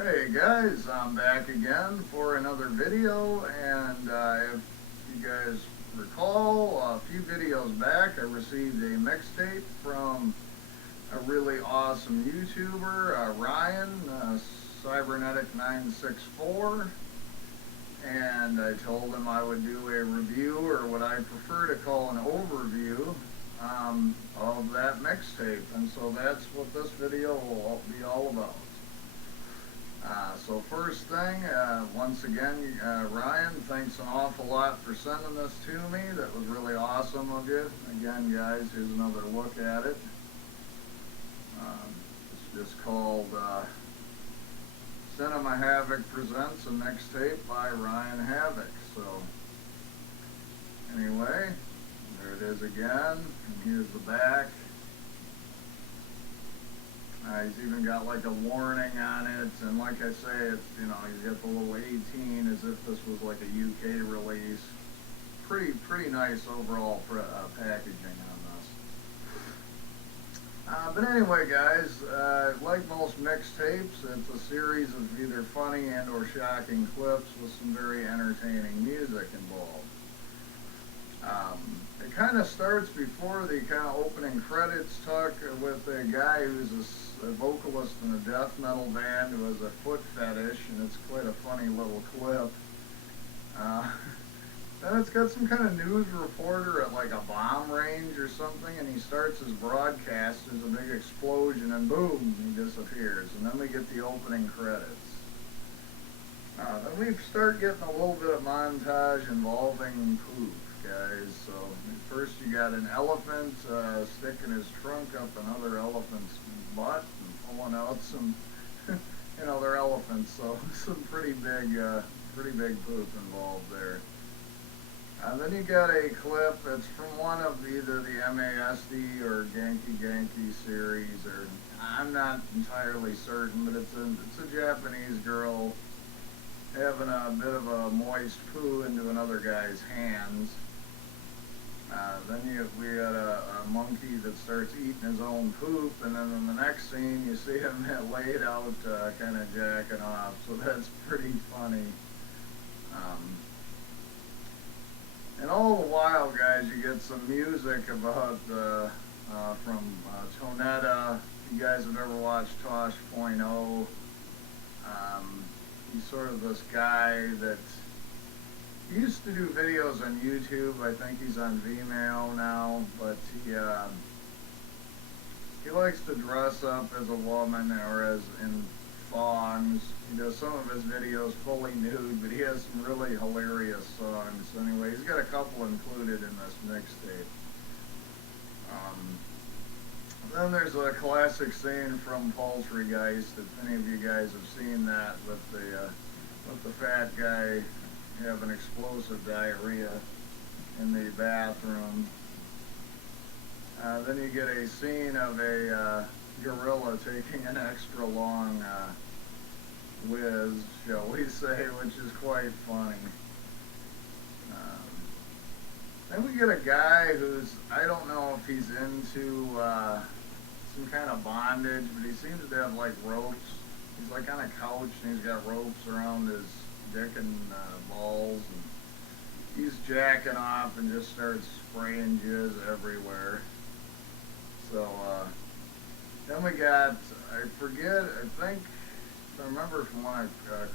Hey guys, I'm back again for another video, and if you guys recall, a few videos back I received a mixtape from a really awesome YouTuber, Ryan, Cybernetic964, and I told him I would do a review, or what I prefer to call an overview, of that mixtape, and so that's what this video will be all about. So first thing, once again, Ryan, thanks an awful lot for sending this to me. That was really awesome of you. Again, guys, here's another look at it. It's just called Cinema Havok Presents a Mixtape by Ryan Havok. So, anyway, there it is again. And here's the back. He's even got like a warning on it, and like I say, it's, he's got the little 18 as if this was like a UK release. Pretty nice overall packaging on this. But anyway, guys, like most mixtapes, it's a series of either funny and or shocking clips with some very entertaining music involved. It kind of starts before the kind of opening credits talk with a guy who's a vocalist in a death metal band who has a foot fetish, and it's quite a funny little clip. Then it's got some kind of news reporter at like a bomb range or something, and he starts his broadcast. There's a big explosion, and boom, he disappears. And then we get the opening credits. Then we start getting a little bit of montage involving poop, guys. So first you got an elephant sticking his trunk up another elephant's butt and pulling out some, they're elephants, so some pretty big poop involved there. Then you got a clip that's from one of either the MASD or Genki series, or I'm not entirely certain, but it's a Japanese girl having a bit of a moist poo into another guy's hands. Then we got a monkey that starts eating his own poop, and then in the next scene you see him laid out kind of jacking off, so that's pretty funny. And all the while, guys, you get some music about from Tonetta. If you guys have ever watched Tosh.0, he's sort of this guy that he used to do videos on YouTube. I think he's on Vimeo now, but he likes to dress up as a woman or as in thongs. He does some of his videos fully nude, but he has some really hilarious songs. Anyway, he's got a couple included in this mixtape. Then there's a classic scene from Poultrygeist, if any of you guys have seen that, with the fat guy having explosive diarrhea in the bathroom. Then you get a scene of a gorilla taking an extra long whiz, shall we say, which is quite funny. Then we get a guy who's, I don't know if he's into some kind of bondage, but he seems to have like ropes. He's like on a couch and he's got ropes around his dick and balls, and he's jacking off and just starts spraying jizz everywhere. So then we got, I think, if I remember from one of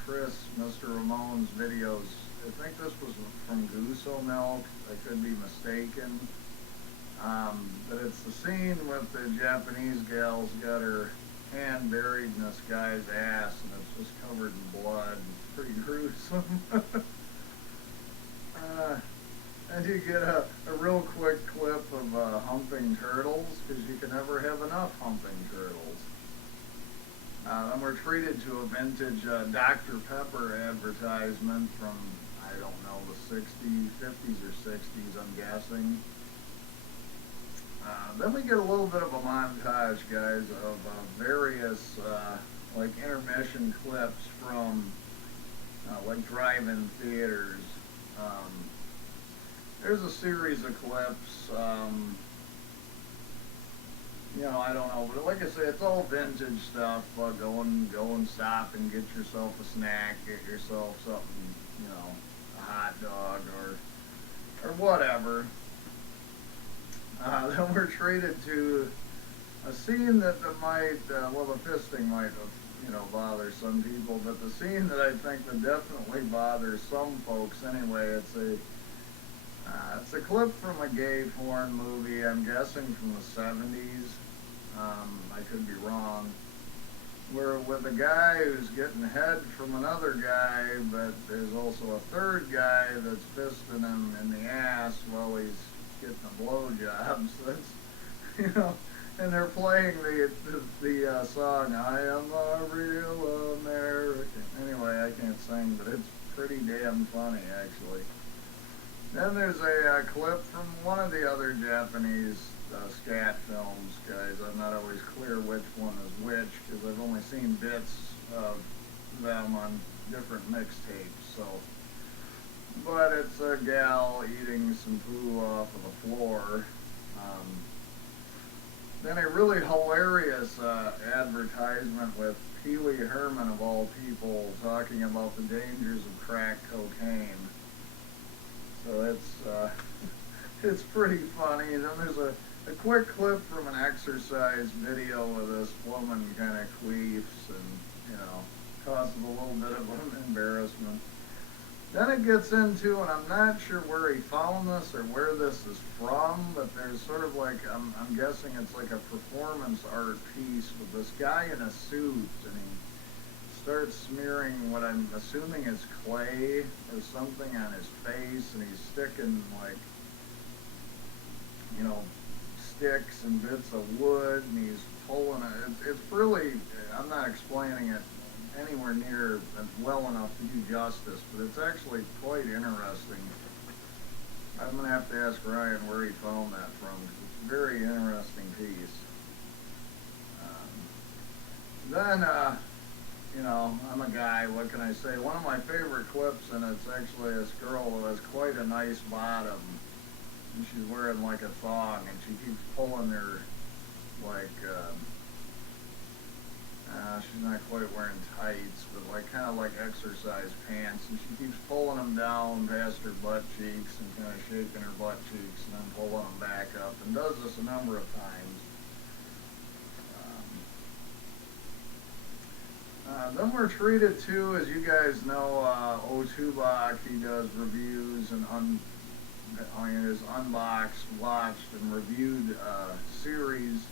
Chris, Mr. Ramon's videos, I think this was from Guso Milk, I could be mistaken, but it's the scene with the Japanese gal's got her hand buried in this guy's ass, and it's just covered in blood. It's pretty gruesome. And you get a real quick clip of humping turtles, because you can never have enough humping turtles. Then we're treated to a vintage Dr. Pepper advertisement from, I don't know, the 60s, 50s or 60s, I'm guessing. Then we get a little bit of a montage, guys, of various like intermission clips from like drive-in theaters. There's a series of clips I don't know, but like I say, it's all vintage stuff. Go and stop and get yourself a snack, get yourself something, a hot dog or whatever. Then we're treated to a scene that might, well, the fisting might have, bother some people, but the scene that I think would definitely bother some folks anyway, it's a clip from a gay porn movie, I'm guessing from the 70s. I could be wrong. Where with a guy who's getting head from another guy, but there's also a third guy that's fisting him in the ass while he's getting a blowjob. So that's, and they're playing the song "I Am a Real American." Anyway, I can't sing, but it's pretty damn funny actually. Then there's a clip from one of the other Japanese scat films, guys. I'm not always clear which one is which because I've only seen bits of them on different mixtapes. So, but it's a gal eating some poo off of the floor. Then a really hilarious advertisement with Pee Wee Herman of all people talking about the dangers of crack cocaine. So it's pretty funny. And then there's a quick clip from an exercise video where this woman kind of queefs and, causes a little bit of an embarrassment. Then it gets into, and I'm not sure where he found this or where this is from, but there's sort of like, I'm guessing it's like a performance art piece with this guy in a suit, and he starts smearing what I'm assuming is clay or something on his face, and he's sticking like, sticks and bits of wood, and he's pulling it. It's really, I'm not explaining it anywhere near well enough to do justice, but it's actually quite interesting. I'm going to have to ask Ryan where he found that from, because it's a very interesting piece. Then, I'm a guy, what can I say? One of my favorite clips, and it's actually this girl who has quite a nice bottom, and she's wearing like a thong, and she keeps pulling her, like, she's not quite wearing tights, but like kind of like exercise pants, and she keeps pulling them down past her butt cheeks and kind of shaking her butt cheeks and then pulling them back up, and does this a number of times. Then we're treated to, as you guys know, Otubak, he does reviews and his unboxed, watched, and reviewed series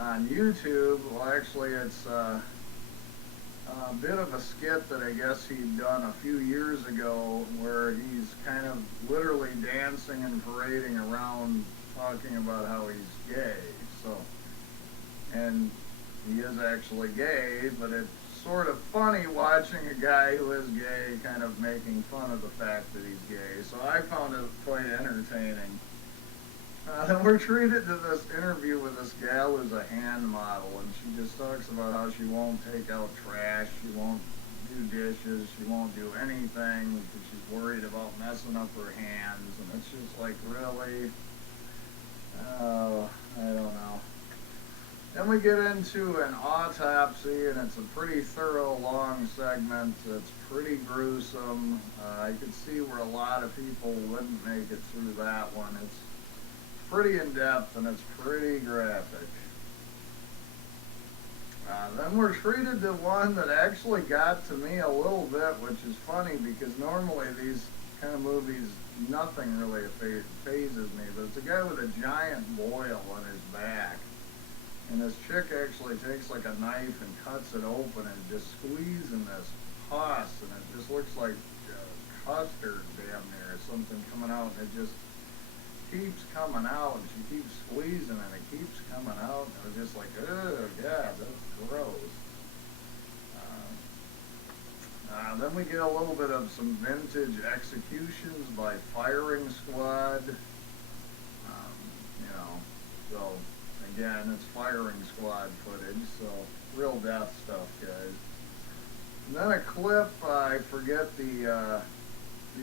on YouTube. Well, actually, it's a bit of a skit that I guess he'd done a few years ago where he's kind of literally dancing and parading around talking about how he's gay. So, and he is actually gay, but it's sort of funny watching a guy who is gay kind of making fun of the fact that he's gay. So I found it quite entertaining. Then we're treated to this interview with this gal who's a hand model, and she just talks about how she won't take out trash, she won't do dishes, she won't do anything because she's worried about messing up her hands, and it's just like, really? Oh, I don't know. Then we get into an autopsy, and it's a pretty thorough, long segment. It's pretty gruesome. I could see where a lot of people wouldn't make it through that one. It's pretty in-depth, and it's pretty graphic. Then we're treated to one that actually got to me a little bit, which is funny because normally these kind of movies, nothing really phases me, but it's a guy with a giant boil on his back. And this chick actually takes like a knife and cuts it open and just squeezing this pus, and it just looks like custard damn near or something coming out, and it just keeps coming out, and she keeps squeezing and it keeps coming out, and it was just like, oh god, that's gross. Then we get a little bit of some vintage executions by firing squad. So again, it's firing squad footage, so real death stuff, guys. And then a clip, I forget the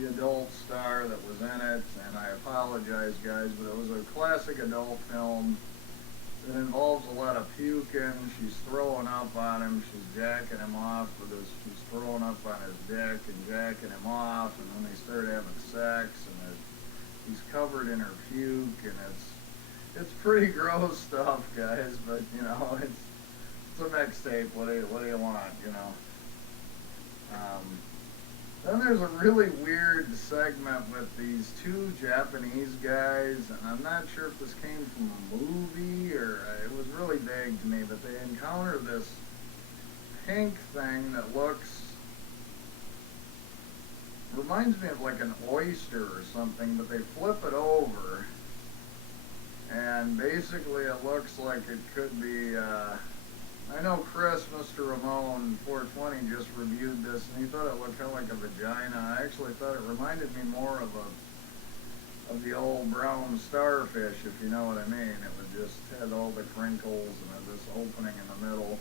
adult star that was in it, and I apologize, guys, but it was a classic adult film. It involves a lot of puking. She's throwing up on him. She's jacking him off with his. She's throwing up on his dick and jacking him off, and then they start having sex, and he's covered in her puke, and it's pretty gross stuff, guys. But you know, it's a mixtape. What do you want? You know. Then there's a really weird segment with these two Japanese guys, and I'm not sure if this came from a movie or it was really vague to me, but they encounter this pink thing that reminds me of like an oyster or something, but they flip it over, and basically it looks like it could be, I know Chris, Mr. Ramon, 420, just reviewed this, and he thought it looked kind of like a vagina. I actually thought it reminded me more of the old brown starfish, if you know what I mean. It would just had all the crinkles and this opening in the middle.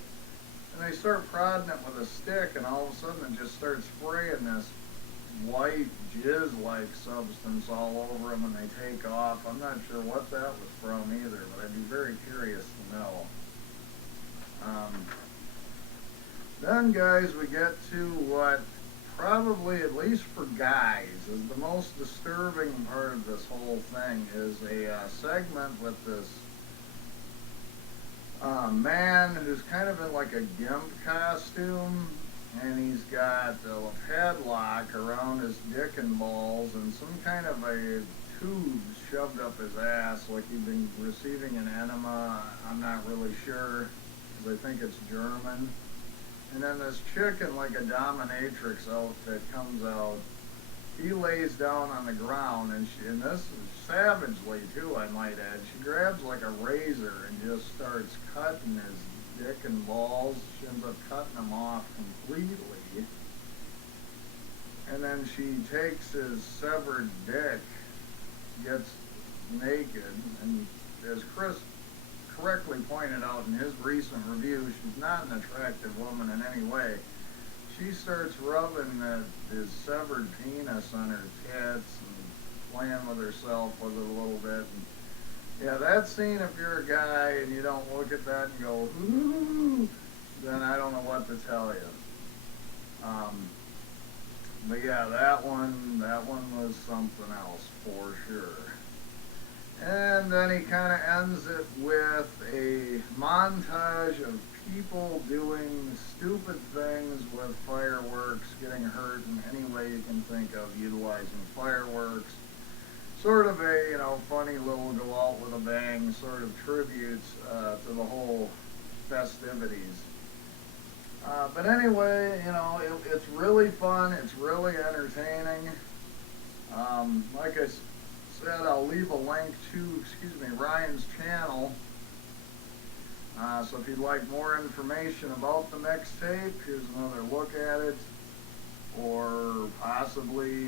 And they start prodding it with a stick, and all of a sudden it just starts spraying this white jizz-like substance all over them, and they take off. I'm not sure what that was from either, but I'd be very curious to know. Then, guys, we get to what probably, at least for guys, is the most disturbing part of this whole thing, is a segment with this man who's kind of in like a gimp costume, and he's got a padlock around his dick and balls and some kind of a tube shoved up his ass like he'd been receiving an enema. I'm not really sure. I think it's German. And then this chick in like a dominatrix outfit comes out. He lays down on the ground, and this is savagely too, I might add. She grabs like a razor and just starts cutting his dick and balls. She ends up cutting them off completely. And then she takes his severed dick, gets naked, and as Chris correctly pointed out in his recent review, she's not an attractive woman in any way. She starts rubbing his severed penis on her tits and playing with herself with it a little bit. And yeah, that scene, if you're a guy and you don't look at that and go, ooh, then I don't know what to tell you. But yeah, that one was something else for sure. And then he kind of ends it with a montage of people doing stupid things with fireworks, getting hurt in any way you can think of, utilizing fireworks. Sort of a, funny little go out with a bang sort of tribute to the whole festivities. But anyway, it's really fun. It's really entertaining. Like I said, I'll leave a link to, Ryan's channel. So if you'd like more information about the mixtape, here's another look at it. Or possibly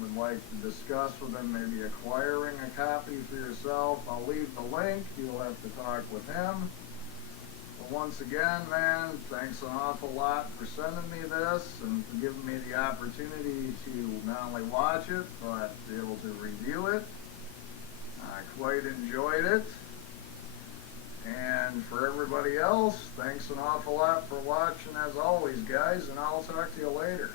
would like to discuss with him maybe acquiring a copy for yourself, I'll leave the link. You'll have to talk with him. But once again, man, thanks an awful lot for sending me this and for giving me the opportunity to not only watch it, but be able to review it. I quite enjoyed it. And for everybody else, thanks an awful lot for watching as always, guys, and I'll talk to you later.